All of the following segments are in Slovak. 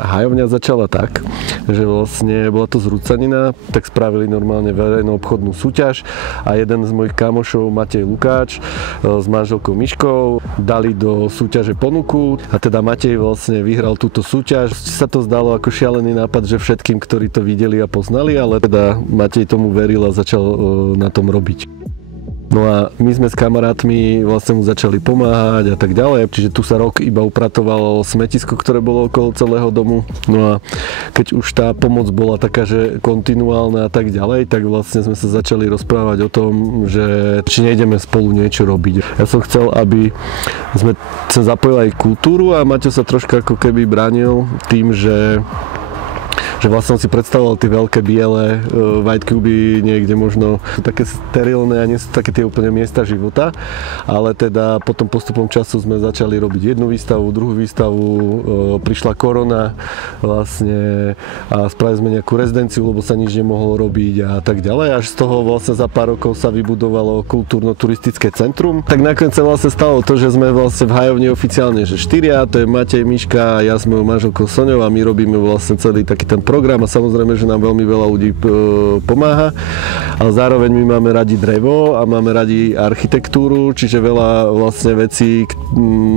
Hajovňa začala tak, že vlastne bola to zrúcanina, tak spravili normálne verejnú obchodnú súťaž a jeden z mojich kamošov, Matej Lukáč, s manželkou Miškou dali do súťaže ponuku a teda Matej vlastne vyhral túto súťaž. Sa to zdalo ako šialený nápad, že všetkým, ktorí to videli a poznali, ale teda Matej tomu veril a začal na tom robiť. No a my sme s kamarátmi vlastne mu začali pomáhať a tak ďalej, čiže tu sa rok iba upratovalo smetisko, ktoré bolo okolo celého domu. No a keď už tá pomoc bola taká, že kontinuálna a tak ďalej, tak vlastne sme sa začali rozprávať o tom, že či nejdeme spolu niečo robiť. Ja som chcel, aby sme sa zapojili aj kultúru a Maťo sa troška ako keby bránil tým, že vlastne si predstavoval tie veľké biele white cuby niekde možno také sterilné a nie sú také tie úplne miesta života, ale teda potom postupom času sme začali robiť jednu výstavu, druhú výstavu, prišla korona vlastne a spravili sme nejakú rezidenciu, lebo sa nič nemohlo robiť a tak ďalej, až z toho vlastne za pár rokov sa vybudovalo kultúrno-turistické centrum. Tak nakoniec sa vlastne stalo to, že sme vlastne v Hajovni oficiálne, že 4, to je Matej, Miška, ja s mojou manželkou Soňou a my robíme vlastne celý taký ten program a samozrejme, že nám veľmi veľa ľudí pomáha, ale zároveň my máme radi drevo a máme radi architektúru, čiže veľa vlastne vecí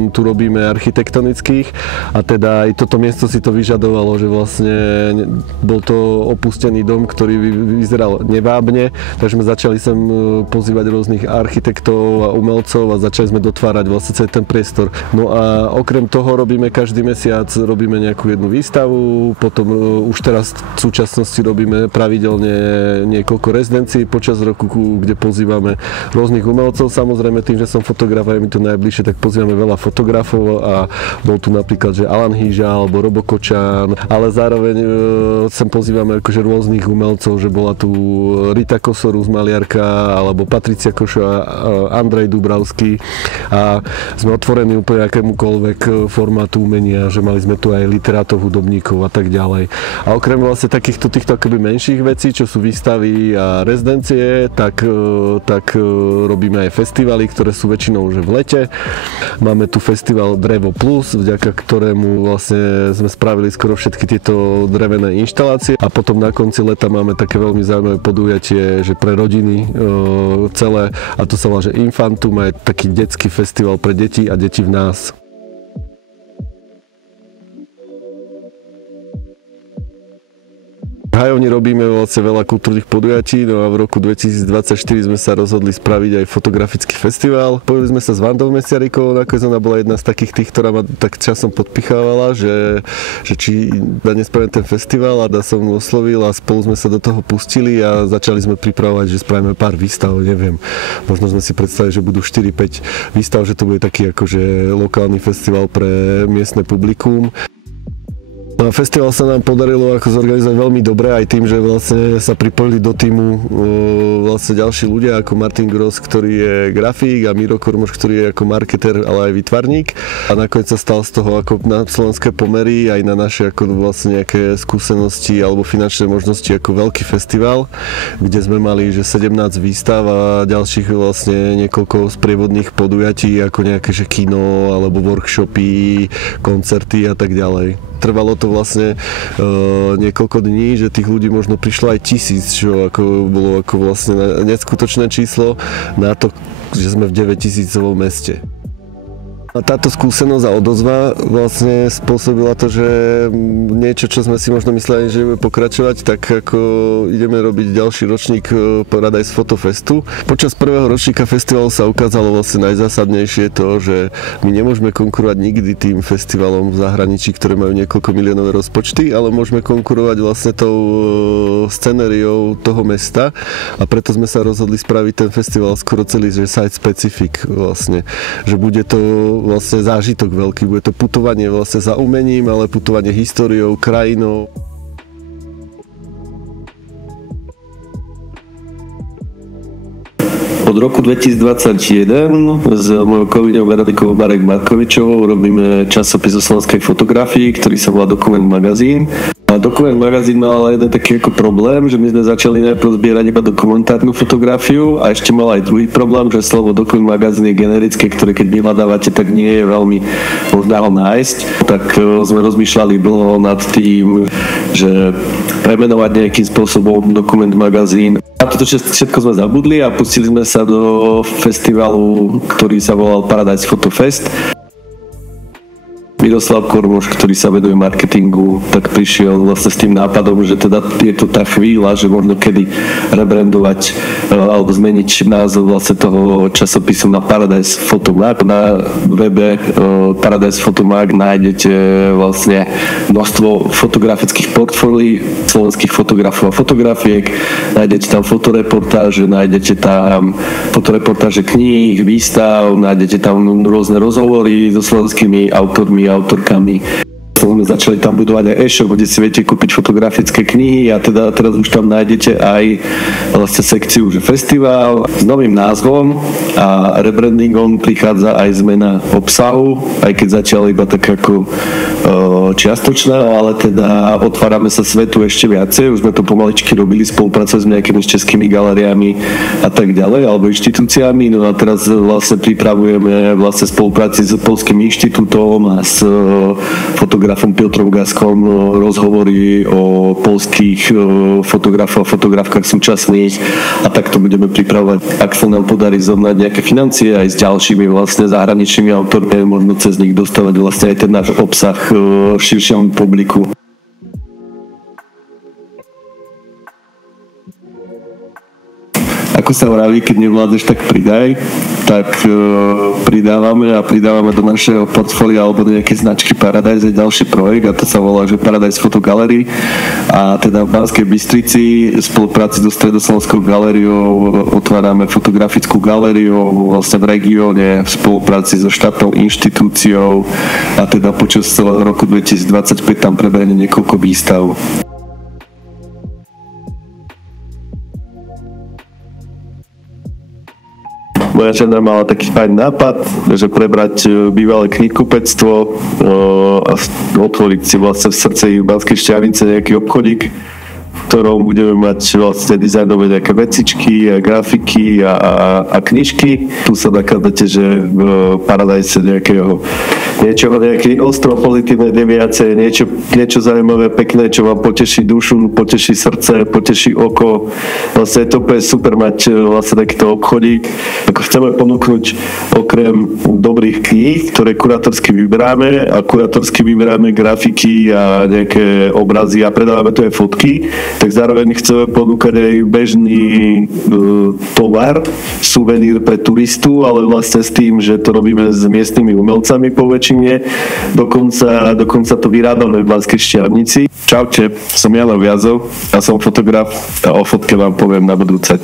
tu robíme architektonických a teda aj toto miesto si to vyžadovalo, že vlastne bol to opustený dom, ktorý vyzeral nevábne, takže sme začali sem pozývať rôznych architektov a umelcov a začali sme dotvárať vlastne celý ten priestor. No a okrem toho robíme každý mesiac nejakú jednu výstavu, potom už teraz v súčasnosti robíme pravidelne niekoľko rezidencií počas roku, kde pozývame rôznych umelcov. Samozrejme tým, že som fotograf a je mi to najbližšie, tak pozývame veľa fotografov a bol tu napríklad, že Alan Hýža alebo Robo Kočan, ale zároveň sem pozývame akože rôznych umelcov, že bola tu Rita Kosorus, maliarka, alebo Patricia Košová, Andrej Dubravský a sme otvorení úplne akémukoľvek formátu umenia, že mali sme tu aj literátov, hudobníkov a tak ďalej. A okrem vlastne týchto akoby menších vecí, čo sú výstavy a rezidencie, tak robíme aj festivaly, ktoré sú väčšinou už v lete. Máme tu festival Drevo Plus, vďaka ktorému vlastne sme spravili skoro všetky tieto drevené inštalácie a potom na konci leta máme také veľmi zaujímavé podujatie, že pre rodiny celé a to sa volá, že Infantum, je taký detský festival pre deti a deti v nás. V Hajovni robíme vlastne veľa kultúrnych podujatí, no a v roku 2024 sme sa rozhodli spraviť aj fotografický festival. Pojili sme sa s Vandou Mesiarikovou, nakoniec ona bola jedna z takých tých, ktorá ma tak časom podpichávala, že či nespravím ten festival a som oslovil a spolu sme sa do toho pustili a začali sme pripravovať, že spravíme pár výstav, neviem. Možno sme si predstavili, že budú 4-5 výstav, že to bude taký akože lokálny festival pre miestne publikum. No a festival sa nám podarilo ako zorganizovať veľmi dobre aj tým, že vlastne sa pripojili do týmu vlastne ďalší ľudia ako Martin Gross, ktorý je grafík a Miro Kormoš, ktorý je ako marketer, ale aj výtvarník. A nakoniec sa stal z toho ako na slovenské pomery aj na naše ako vlastne nejaké skúsenosti alebo finančné možnosti ako veľký festival, kde sme mali že 17 výstav a ďalších vlastne niekoľko sprievodných podujatí ako nejaké že kino alebo workshopy, koncerty a tak ďalej. Trvalo to vlastne niekoľko dní, že tých ľudí možno prišlo aj 1000, čo ako bolo ako vlastne neskutočné číslo na to, že sme v 9000-ovom meste. A táto skúsenosť a odozva vlastne spôsobila to, že niečo, čo sme si možno mysleli, že ideme pokračovať, tak ako ideme robiť ďalší ročník Paradise Fotofestu. Počas prvého ročníka festivalu sa ukázalo vlastne najzásadnejšie to, že my nemôžeme konkurovať nikdy tým festivalom v zahraničí, ktoré majú niekoľko miliónové rozpočty, ale môžeme konkurovať vlastne tou scenériou toho mesta a preto sme sa rozhodli spraviť ten festival skoro celý, že site specific vlastne, že bude to vlastne zážitok veľký. Bude to putovanie vlastne za umením, ale putovanie históriou, krajinou. Od roku 2021 s mojou kolegyňou Veronikou Marek Markovičovou robíme časopis o slovenskej fotografii, ktorý sa volá Dokument magazín. A Dokument magazín mal ale jeden taký ako problém, že my sme začali najprv zbierať iba dokumentárnu fotografiu a ešte mal aj druhý problém, že slovo Dokument magazín je generické, ktoré keď vyhľadávate, tak nie je veľmi možné ho nájsť. Tak sme rozmýšľali dlho nad tým, že premenovať nejakým spôsobom Dokument magazín. A toto všetko sme zabudli a pustili sme sa do festivalu, ktorý sa volal Paradise Photo Fest. Miroslav Kormoš, ktorý sa venuje marketingu, tak prišiel vlastne s tým nápadom, že teda je to tá chvíľa, že možno kedy rebrandovať alebo zmeniť názov vlastne toho časopisu na Paradise Photo Mag. Na webe Paradise Photo Mag nájdete vlastne množstvo fotografických portfólií slovenských fotografov a fotografiek, nájdete tam fotoreportáže, nájdete tam fotoreportáže kníh, výstav, nájdete tam rôzne rozhovory so slovenskými autormi, autorkami. Sme začali tam budovať aj e-shop, kde si viete kúpiť fotografické knihy a teda teraz už tam nájdete aj vlastne sekciu, že festival s novým názvom a rebrandingom prichádza aj zmena obsahu, aj keď zatiaľ iba tak ako čiastočná, ale teda otvárame sa svetu ešte viacej, už sme to pomaličky robili, spolupracovali s nejakými českými galériami a tak ďalej, alebo inštitúciami, no a teraz vlastne pripravujeme vlastne spolupráci s Poľským inštitútom a s fotografom Piotrom Gaskom rozhovory o poľských fotografoch a fotografkách súčasných a takto budeme pripravovať, ak sa nám podarí zohnať nejaké financie aj s ďalšími vlastne zahraničnými autormi, možno cez nich dostávať vlastne aj ten náš obsah širšiemu publiku. Ako sa vraví, keď nevládeš, tak pridaj. Tak pridávame do našeho portfólia alebo do nejakej značky Paradise je ďalší projekt a to sa volá, že Paradise Photo Gallery a teda v Banskej Bystrici v spolupráci so Stredoslovenskou galériou otvárame fotografickú galériu vlastne v regióne v spolupráci so štátnou inštitúciou a teda počas celého roku 2025 tam prebehne niekoľko výstav. Moja žena mala taký fajn nápad, že prebrať bývalé knihkupectvo a otvoriť si vlastne v srdci Banskej Štiavnice nejaký obchodík, v ktorom budeme mať vlastne dizajnové nejaké vecičky a grafiky a knižky. Tu sa nakladáte, že v Paradise nejaké ostro pozitívne deviácie, niečo zaujímavé, pekné, čo vám poteší dušu, poteší srdce, poteší oko. Vlastne je to úplne super mať vlastne takýto obchodík. Ako chceme ponúknuť okrem dobrých kníh, ktoré kurátorsky vyberáme a kurátorsky vyberáme grafiky a nejaké obrazy a predávame to aj fotky, tak zároveň chceme ponúkať aj bežný tovar, suvenír pre turistu, ale vlastne s tým, že to robíme s miestnymi umelcami po väčšine. Dokonca to vyrábame v Banskej Štiavnici. Čaute, som Jano Viazov a som fotograf a o fotke vám poviem na budúce.